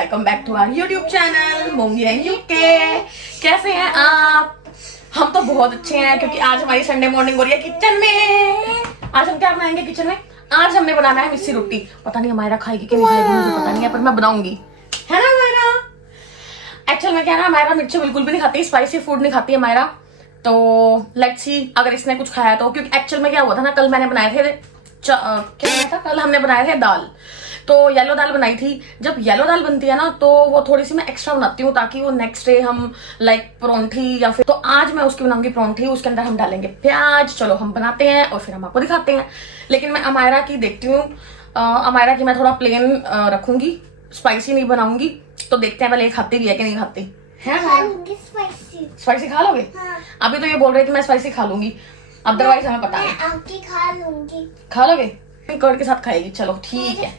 Welcome back to our YouTube channel Mongi and UK. कैसे हैं आप? हम तो बहुत अच्छे हैं क्योंकि आज हमारी संडे मॉर्निंग हो रही है किचन में। आज हम क्या बनाएंगे किचन में? आज हमने बनाना है मिस्सी रोटी। पता नहीं हमारा खाएगी कि नहीं खाएगी, मुझे पता नहीं है, पर मैं बनाऊंगी, है ना हमारा। एक्चुअल में क्या है ना, हमारा मिर्ची बिल्कुल भी नहीं खाती, स्पाइसी फूड नहीं खाती हमारा। तो लेट्स सी अगर इसने कुछ खाया तो, क्योंकि एक्चुअल में क्या हुआ था ना, कल मैंने बनाए थे क्या बनाया था, कल हमने बनाए थे दाल। तो येलो दाल बनाई थी। जब येलो दाल बनती है ना तो वो थोड़ी सी मैं एक्स्ट्रा बनाती हूँ ताकि वो नेक्स्ट डे हम लाइक परोंठी या फिर, तो आज मैं उसकी बनाऊंगी परोंठी। उसके अंदर हम डालेंगे प्याज। चलो हम बनाते हैं और फिर हम आपको दिखाते हैं। लेकिन मैं अमायरा की देखती हूँ, अमायरा की मैं थोड़ा प्लेन रखूंगी, स्पाइसी नहीं बनाऊंगी। तो देखते हैं पहले ये खाती भी है कि नहीं खाती है। स्पाइसी खा लोगे? हाँ। अभी तो ये बोल रहे कि मैं स्पाइसी खा लूंगी, अदरवाइज हमें पता नहीं। आपकी खा लूंगी। खा लोगे? कर्ड के साथ खाएगी, चलो ठीक है।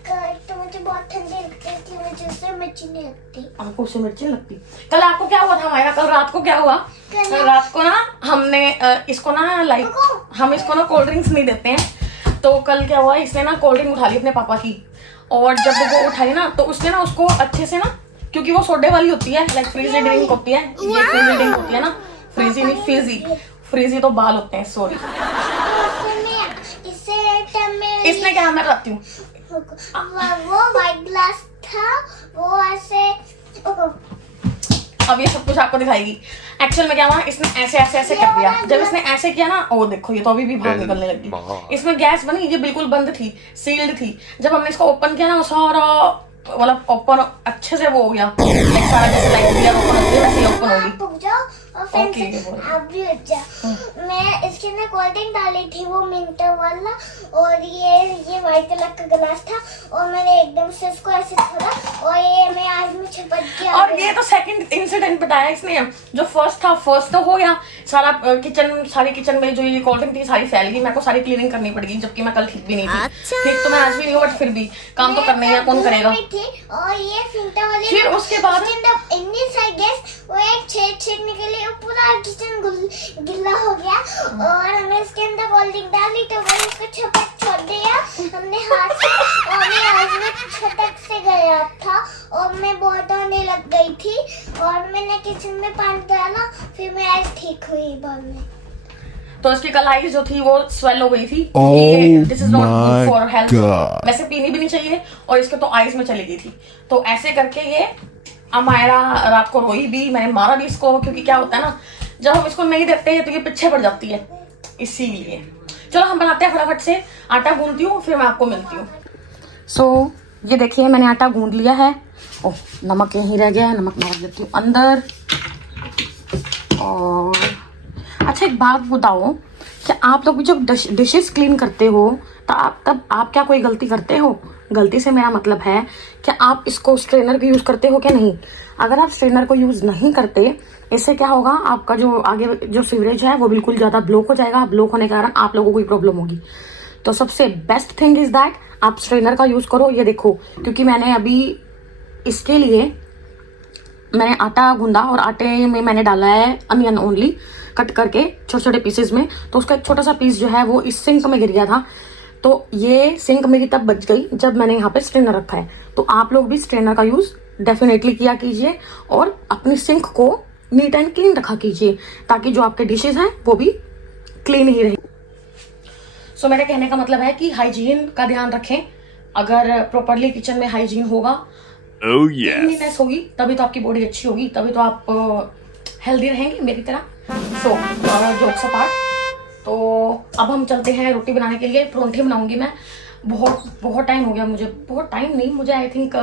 तो मुझे बहुत ठंडी लगती है, मुझे उससे मिर्ची नहीं लगती। आपको उससे मिर्ची नहीं लगती? कल आपको क्या हुआ था हमारा? कल रात को क्या हुआ? कल रात को ना हमने इसको ना लाइक हम इसको ना कोल्ड ड्रिंक्स नहीं देते हैं। तो कल क्या हुआ, इसने ना कोल्ड ड्रिंक उठा ली अपने पापा की, और जब वो उठाई ना तो उसने ना उसको अच्छे से ना, क्योंकि वो सोडे वाली होती है, लाइक फ्रीजी ड्रिंक होती है, ये फ्रीजी ड्रिंक होती है ना, फ्रीजी नहीं फिजी, फ्रीजी तो बाल होते हैं, सॉरी। इसने क्या, मैं बताती हूँ, वो वाइट ग्लास था, वो ऐसे। अब ये सब कुछ आपको दिखाएगी। एक्चुअल में क्या हुआ, इसने ऐसे ऐसे ऐसे कर दिया। जब इसने ऐसे किया ना, ओ देखो ये तो अभी भी बाहर निकलने लगी। इसमें गैस बनी, ये बिल्कुल बंद थी, सील्ड थी। जब हमने इसको ओपन किया ना, सारा मतलब ओपन अच्छे से वो हो गया, लाइक सारा जैसे लाइट दिया ओपन होती है वैसे ही ओपन होगी। ओके, आप भी उठ जाओ। मैं इसके अंदर कोल्ड ड्रिंक डाली थी, वो मिंट वाला, और ये व्हाइट कलर का गिलास था, और मैंने एकदम से इसको ऐसे छोड़ा और ये मैं आज में छिपक गया। और ये तो सेकंड इंसिडेंट बताया इसने। जो फर्स्ट था, फर्स्ट तो हो गया सारा किचन, सारी किचन में जो ये कोल्ड ड्रिंक थी सारी फैल गई। मेरे को सारी क्लीनिंग करनी पड़ेगी, जबकि मैं कल ठीक भी नहीं थी। ठीक तो मैं आज भी नहीं हूँ, बट फिर भी काम तो करना ही है, कौन करेगा। और ये फिंटा वाले फिर उसके बाद इतनी सारी गैस, वो एक छेद निकली, पूरा किचन गिल्ला हो गया। और हमने इसके अंदर कोल्ड ड्रिंक डाली तो वो इसको छपक छोड़ दिया हमने हाथ से, और मैं आज में छटक से गया था और मैं बहुत रोने लग गई थी, और मैंने किचन में पानी डाला, फिर मैं आज ठीक हुई बाद में। तो इसकी कलाई जो थी वो स्वेल हो गई थी। This is not good for health. वैसे पीनी भी नहीं चाहिए, और इसके तो आईज में चली गई थी। तो ऐसे करके ये अमायरा रात को रोई भी, मैंने मारा भी इसको, क्योंकि क्या होता है ना, जब हम इसको नहीं देते हैं तो ये पीछे पड़ जाती है, इसीलिए। चलो हम बनाते हैं फटाफट से। आटा गूंदती हूँ, फिर मैं आपको मिलती हूँ। सो ये देखिए मैंने आटा गूंद लिया है। ओह नमक यहीं रह गया है, नमक डाल देती हूँ अंदर। और अच्छा एक बात बताओ, क्या आप लोग जब डिशेस क्लीन करते हो तो आप क्या कोई गलती करते हो? गलती से मेरा मतलब है कि आप इसको स्ट्रेनर का यूज करते हो क्या नहीं? अगर आप स्ट्रेनर को यूज नहीं करते, इससे क्या होगा, आपका जो आगे जो सीवरेज है वो बिल्कुल ज्यादा ब्लॉक हो जाएगा। ब्लॉक होने के कारण आप लोगों को कोई प्रॉब्लम होगी। तो सबसे बेस्ट थिंग इज दैट आप स्ट्रेनर का यूज करो। ये देखो, क्योंकि मैंने अभी इसके लिए मैंने आटा गूंदा, और आटे में मैंने डाला है अनियन ओनली, कट करके छोटे छोटे पीसेस में। तो उसका एक छोटा सा पीस जो है वो इस सिंक में गिर गया था। तो ये सिंक मेरी तब बच गई जब मैंने यहाँ पे स्ट्रेनर रखा है। तो आप लोग भी स्ट्रेनर का यूज डेफिनेटली किया कीजिए, और अपनी सिंक को नीट एंड क्लीन रखा कीजिए, ताकि जो आपके डिशेज हैं वो भी क्लीन ही रहे। सो मेरे कहने का मतलब है कि हाइजीन का ध्यान रखें। अगर प्रॉपरली किचन में हाइजीन होगा, क्लीनलीनेस होगी, तभी तो आपकी बॉडी अच्छी होगी, तभी तो आप हेल्दी रहेंगे मेरी तरह। सो जोक्स अपार्ट, तो अब हम चलते हैं रोटी बनाने के लिए। परोंठी बनाऊंगी मैं। बहुत टाइम हो गया मुझे, बहुत टाइम नहीं, मुझे आई थिंक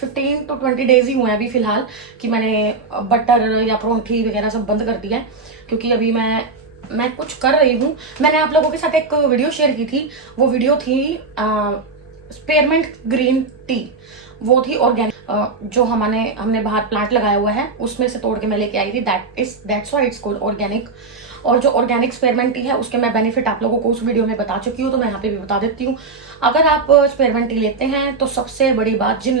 15 to 20 डेज ही हुए हैं अभी फिलहाल कि मैंने बटर या परोंठी वगैरह सब बंद कर दिया है। क्योंकि अभी मैं कुछ कर रही हूँ। मैंने आप लोगों के साथ एक वीडियो शेयर की थी, वो वीडियो थी स्पेयरमेंट ग्रीन टी। वो थी ऑर्गेनिक, जो हमने बाहर प्लांट लगाया हुआ है उसमें से तोड़ के मैं लेके आई थी। That's why it's called organic. और जो ऑर्गेनिक स्पेयरमेंट टी है उसके मैं बेनिफिट आप लोगों को उस वीडियो में बता चुकी हूँ, तो मैं यहाँ पे भी बता देती हूँ। अगर आप स्पेयरमेंट टी लेते हैं तो सबसे बड़ी बात, जिन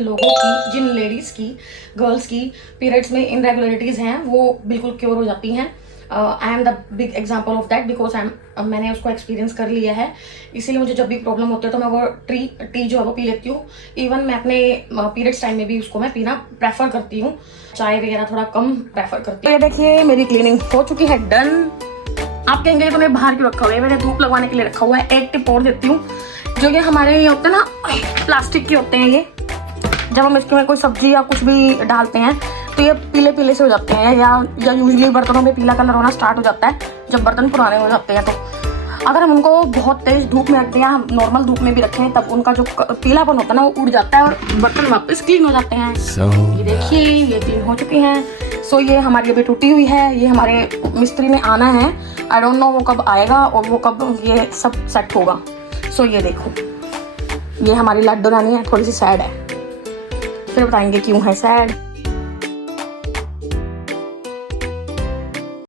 लेडीज की, गर्ल्स की पीरियड्स में इनरेगुलरिटीज हैं वो बिल्कुल क्योर हो जाती हैं। I am the big example of that because मैंने उसको एक्सपीरियंस कर लिया है। इसीलिए मुझे जब भी प्रॉब्लम होती है तो मैं वो टी जो है वो पी लेती हूँ। इवन मैं अपने पीरियड्स टाइम में भी उसको मैं पीना प्रेफर करती हूँ, चाय वगैरह थोड़ा कम प्रेफर करती हूँ। ये देखिए मेरी क्लीनिंग हो चुकी है डन। आप कहेंगे तो मैं बाहर क्यों रखा हुआ है, मैंने धूप लगवाने के लिए रखा हुआ है। एक टिप और देती हूँ, जो ये हमारे ये होते हैं ना प्लास्टिक के होते हैं, ये जब हम इसमें कोई सब्जी या कुछ भी डालते हैं तो ये पीले पीले से हो जाते हैं, या यूजुअली बर्तनों में पीला कलर होना स्टार्ट हो जाता है जब बर्तन पुराने हो जाते हैं। तो अगर हम उनको बहुत तेज धूप में रख दें या नॉर्मल धूप में भी रखें तब उनका जो पीलापन होता है ना वो उड़ जाता है और बर्तन वापस क्लीन हो जाते हैं। ये देखिए ये क्लीन हो चुकी हैं। सो ये हमारी अभी टूटी हुई है, ये हमारे मिस्त्री ने आना है, आई डोंट नो वो कब आएगा और वो कब ये सब सेट होगा। सो ये देखो ये हमारी लड्डू रानी है, थोड़ी सी सैड है, फिर बताएंगे क्यों है सैड।